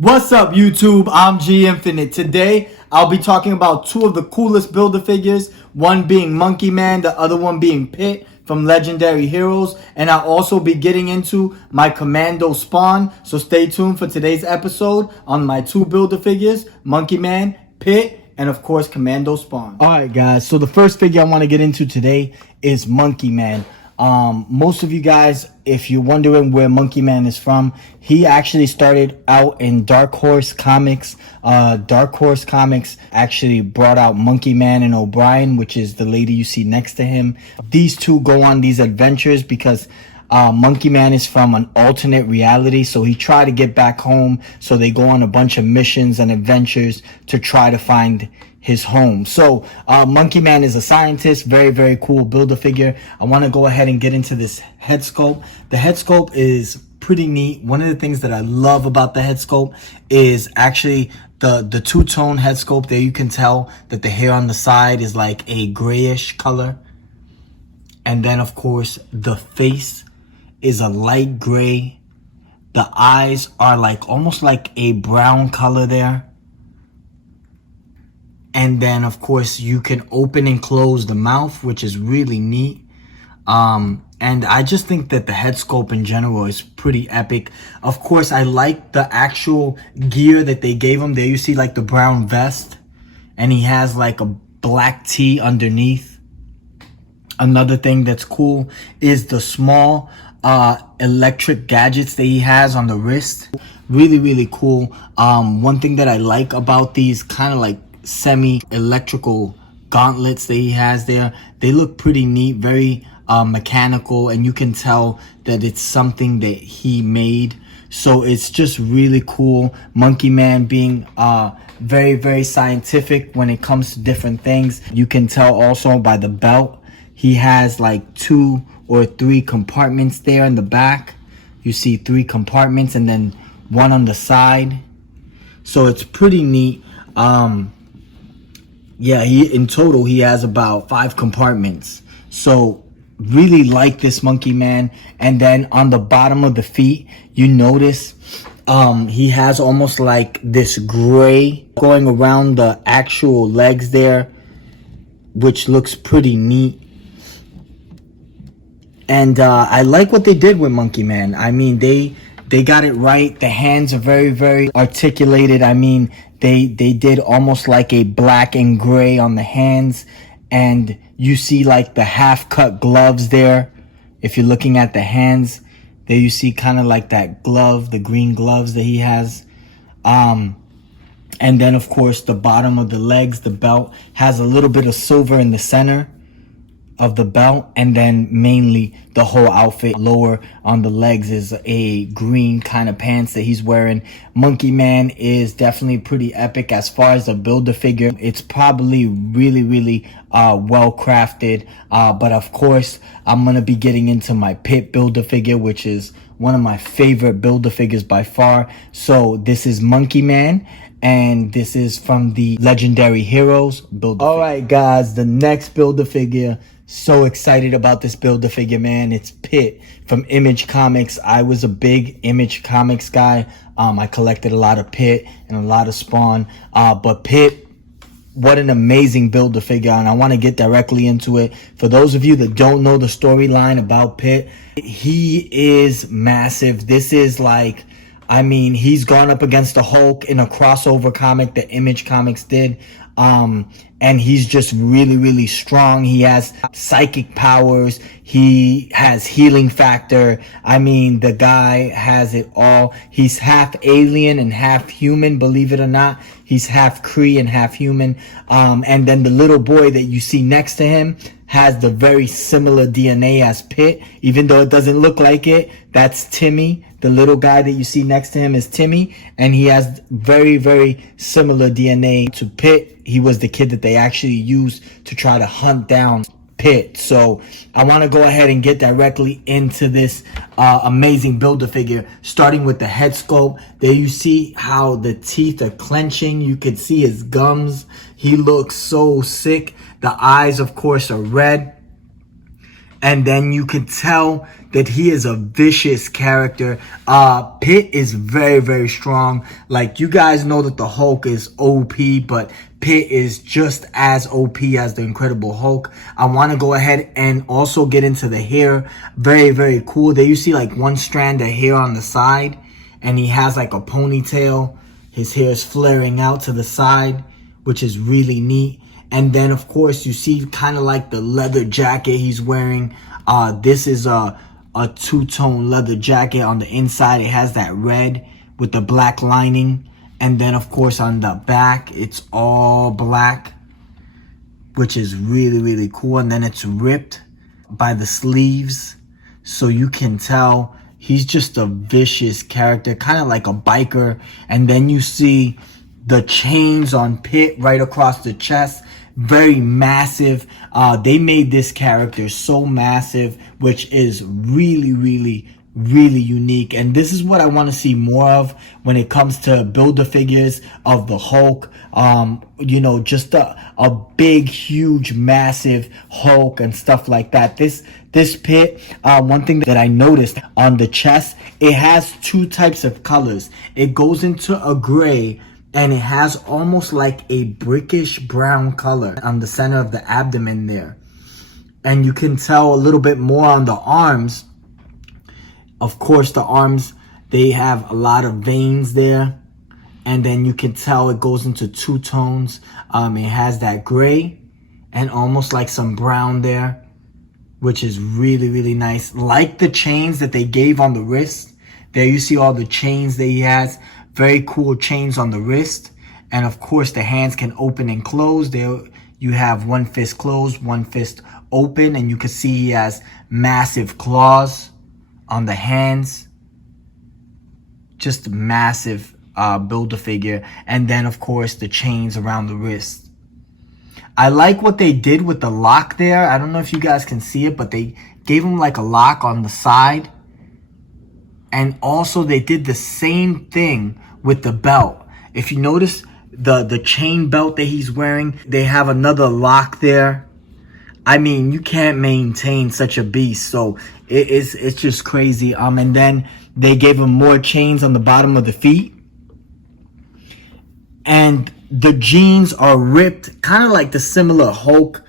What's up, YouTube? I'm G Infinite. Today, I'll be talking about two of the coolest Build-A-Figures, one being MonkeyMan, the other one being Pitt from Legendary Heroes, and I'll also be getting into my Commando Spawn, so stay tuned for today's episode on my two Build-A-Figures, MonkeyMan, Pitt, and of course, Commando Spawn. Alright guys, so the first figure I want to get into today is MonkeyMan. Most of you guys, if you're wondering where MonkeyMan is from, he actually started out in Dark Horse Comics. Dark Horse Comics actually brought out MonkeyMan and O'Brien, which is the lady you see next to him. These two go on these adventures because MonkeyMan is from an alternate reality, so he tried to get back home, so they go on a bunch of missions and adventures to try to find his home. So MonkeyMan is a scientist, very cool Build-A-Figure. I want to go ahead and get into this head sculpt. The head sculpt is pretty neat. One of the things that I love about the head sculpt is actually the two-tone head sculpt. There you can tell that the hair on the side is like a grayish color, and then of course the face is a light gray. The eyes are like almost like a brown color there. And then, of course, you can open and close the mouth, which is really neat. And I just think that the head sculpt in general is pretty epic. Of course, I like the actual gear that they gave him. There you see like the brown vest. And he has like a black tee underneath. Another thing that's cool is the small electric gadgets that he has on the wrist. Really cool. One thing that I like about these kind of like semi-electrical gauntlets that he has there, they look pretty neat, very mechanical, and you can tell that it's something that he made. So it's just really cool. MonkeyMan being very scientific when it comes to different things. You can tell also by the belt, he has like 2 or 3 compartments there in the back. You see 3 compartments and then 1 on the side, so it's pretty neat. Yeah, in total he has about 5 compartments. So really like this MonkeyMan. And then on the bottom of the feet, you notice he has almost like this gray going around the actual legs there, which looks pretty neat. And I like what they did with MonkeyMan. I mean, they got it right. The hands are very articulated. I mean, they did almost like a black and gray on the hands, and you see like the half cut gloves there. If you're looking at the hands, there you see kind of like that glove, the green gloves that he has. And then of course the bottom of the legs, the belt has a little bit of silver in the center of the belt, and then mainly the whole outfit. Lower on the legs is a green kind of pants that he's wearing. MonkeyMan is definitely pretty epic as far as the Build-A-Figure. It's probably really well crafted, but of course I'm gonna be getting into my Pitt Build-A-Figure, which is one of my favorite Build-A-Figures by far. So this is MonkeyMan, and this is from the Legendary Heroes Build-A-Figure. Alright guys, the next Build-A-Figure. So excited about this Build-A-Figure, man. It's Pitt from Image Comics. I was a big Image Comics guy. I collected a lot of Pitt and a lot of Spawn. But Pitt, what an amazing Build-A-Figure, and I want to get directly into it. For those of you that don't know the storyline about Pitt, he is massive. This is like, I mean, he's gone up against the Hulk in a crossover comic that Image Comics did. And he's just really strong. He has psychic powers. He has healing factor. I mean, the guy has it all. He's half alien and half human, believe it or not. He's half Kree and half human. And then the little boy that you see next to him has the very similar DNA as Pitt, even though it doesn't look like it. That's Timmy. The little guy that you see next to him is Timmy, and he has very similar DNA to Pitt. He was the kid that they actually used to try to hunt down Pitt. So I want to go ahead and get directly into this amazing Build-A-Figure, starting with the head sculpt. There you see how the teeth are clenching. You can see his gums. He looks so sick. The eyes, of course, are red. And then you can tell that he is a vicious character. Pitt is very, very strong. Like, you guys know that the Hulk is OP, but Pitt is just as OP as the Incredible Hulk. I want to go ahead and also get into the hair. Very, very cool. There you see like one strand of hair on the side, and he has like a ponytail. His hair is flaring out to the side, which is really neat. And then, of course, you see kind of like the leather jacket he's wearing. This is a two-tone leather jacket. On the inside, it has that red with the black lining. And then, of course, on the back, it's all black, which is really, really cool. And then it's ripped by the sleeves. So you can tell he's just a vicious character, kind of like a biker. And then you see the chains on Pitt right across the chest. Very massive. They made this character so massive, which is really, really, really unique. And this is what I want to see more of when it comes to Build-A-Figures of the Hulk. You know, just a big, huge, massive Hulk and stuff like that. This Pitt, one thing that I noticed on the chest, it has two types of colors. It goes into a gray, and it has almost like a brickish brown color on the center of the abdomen there. And you can tell a little bit more on the arms. Of course, the arms, they have a lot of veins there. And then you can tell it goes into two tones. It has that gray and almost like some brown there, which is really, really nice. Like the chains that they gave on the wrist. There you see all the chains that he has. Very cool chains on the wrist. And of course, the hands can open and close. There you have one fist closed, one fist open. And you can see he has massive claws on the hands. Just massive Build-A-Figure. And then, of course, the chains around the wrist. I like what they did with the lock there. I don't know if you guys can see it, but they gave him like a lock on the side. And also they did the same thing with the belt. If you notice the chain belt that he's wearing, they have another lock there. I mean, you can't maintain such a beast. So it's just crazy. And then they gave him more chains on the bottom of the feet. And the jeans are ripped, kind of like the similar Hulk.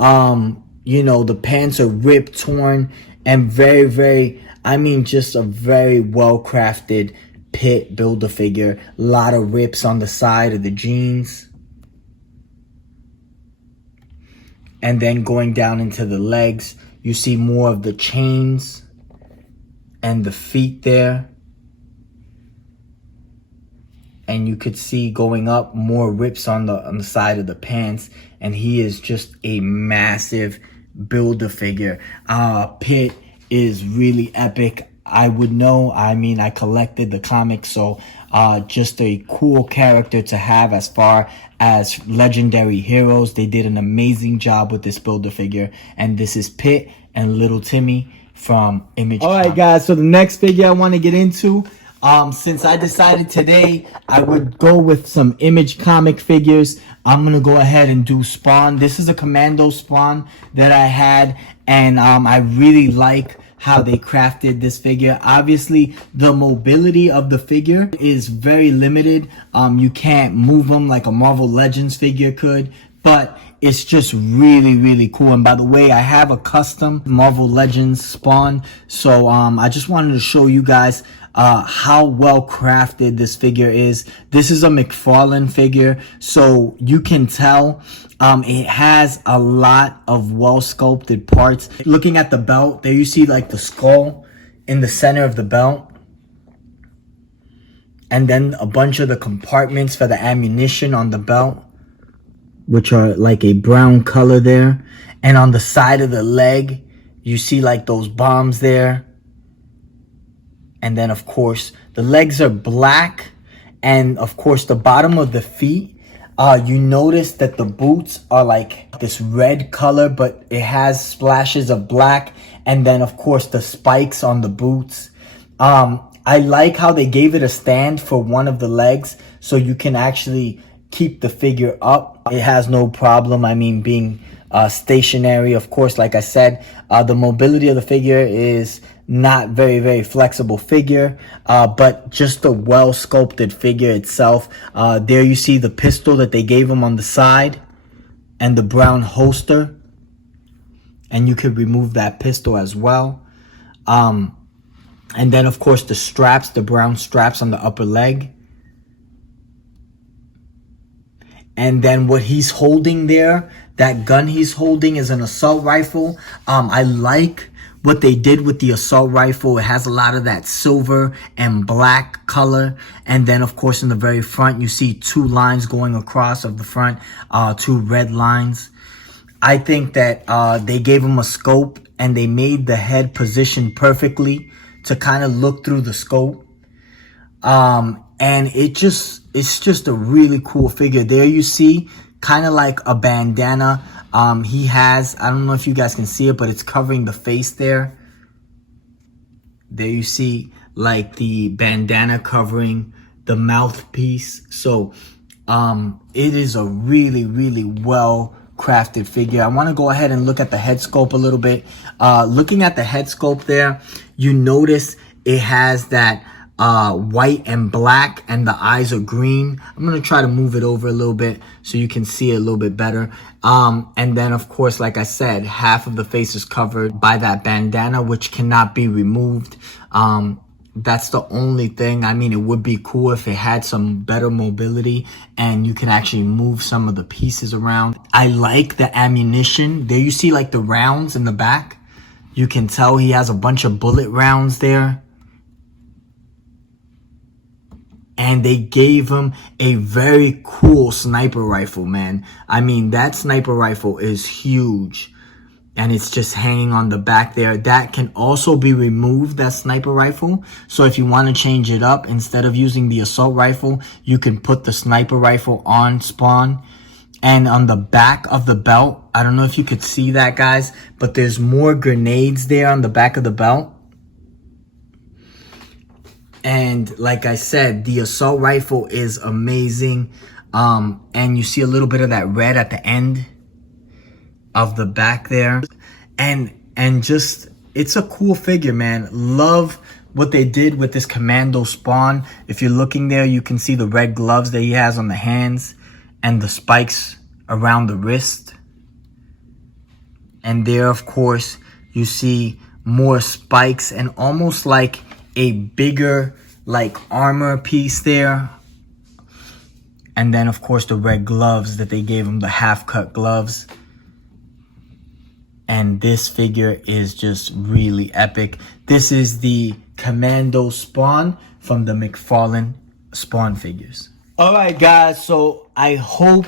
You know, the pants are ripped, torn, and very, very, I mean, just a very well-crafted Pitt Build-A-Figure. A lot of rips on the side of the jeans. And then going down into the legs, you see more of the chains and the feet there. And you could see going up more rips on the side of the pants. And he is just a massive Build-A-Figure. Pitt is really epic. I would know. I mean, I collected the comics, so just a cool character to have as far as legendary heroes. They did an amazing job with this Build-A-Figure. And this is Pitt and Little Timmy from Image Comics. All right, guys, so the next figure I want to get into, since I decided today I would go with some Image comic figures, I'm going to go ahead and do Spawn. This is a Commando Spawn that I had, and I really like how they crafted this figure. Obviously, the mobility of the figure is very limited. You can't move them like a Marvel Legends figure could, but it's just really, really cool. And by the way, I have a custom Marvel Legends Spawn, so I just wanted to show you guys how well crafted this figure is. This is a McFarlane figure, so you can tell it has a lot of well sculpted parts. Looking at the belt, there you see like the skull in the center of the belt, and then a bunch of the compartments for the ammunition on the belt, which are like a brown color there. And on the side of the leg, you see like those bombs there. And then, of course, the legs are black. And, of course, the bottom of the feet, you notice that the boots are like this red color, but it has splashes of black. And then, of course, the spikes on the boots. I like how they gave it a stand for one of the legs, so you can actually keep the figure up. It has no problem, I mean, being stationary. Of course, like I said, the mobility of the figure is not very flexible figure, but just a well sculpted figure itself. There you see the pistol that they gave him on the side and the brown holster, and you could remove that pistol as well. And then of course the straps, the brown straps on the upper leg. And then what he's holding there, that gun he's holding, is an assault rifle. I like what they did with the assault rifle. It has a lot of that silver and black color. And then of course in the very front, you see two lines going across of the front, two red lines. I think that they gave him a scope and they made the head position perfectly to kind of look through the scope. And it's just a really cool figure. There you see kind of like a bandana. He has, I don't know if you guys can see it, but it's covering the face there. There you see like the bandana covering the mouthpiece. So it is a really well crafted figure. I want to go ahead and look at the head sculpt a little bit. Looking at the head sculpt there, you notice it has that white and black, and the eyes are green. I'm going to try to move it over a little bit so you can see it a little bit better. And then of course, like I said, half of the face is covered by that bandana, which cannot be removed. That's the only thing. I mean, it would be cool if it had some better mobility and you can actually move some of the pieces around. I like the ammunition. There you see like the rounds in the back. You can tell he has a bunch of bullet rounds there. And they gave him a very cool sniper rifle, man. I mean, that sniper rifle is huge. And it's just hanging on the back there. That can also be removed, that sniper rifle. So if you want to change it up, instead of using the assault rifle, you can put the sniper rifle on Spawn. And on the back of the belt, I don't know if you could see that, guys, but there's more grenades there on the back of the belt. And like I said, the assault rifle is amazing. And you see a little bit of that red at the end of the back there. And just, it's a cool figure, man. Love what they did with this Commando Spawn. If you're looking there, you can see the red gloves that he has on the hands and the spikes around the wrist. And there, of course, you see more spikes and almost like a bigger like armor piece there. And then of course the red gloves that they gave him, the half cut gloves. And this figure is just really epic. This is the Commando Spawn from the McFarlane Spawn figures. Alright guys, so I hope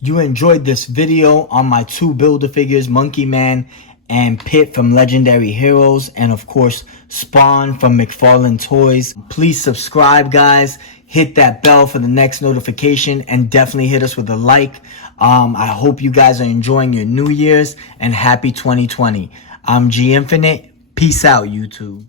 you enjoyed this video on my two builder figures, MonkeyMan and Pitt from Legendary Heroes, and of course Spawn from McFarlane Toys. Please subscribe, guys. Hit that bell for the next notification, and definitely hit us with a like. I hope you guys are enjoying your New Year's, and happy 2020. I'm G Infinite. Peace out, YouTube.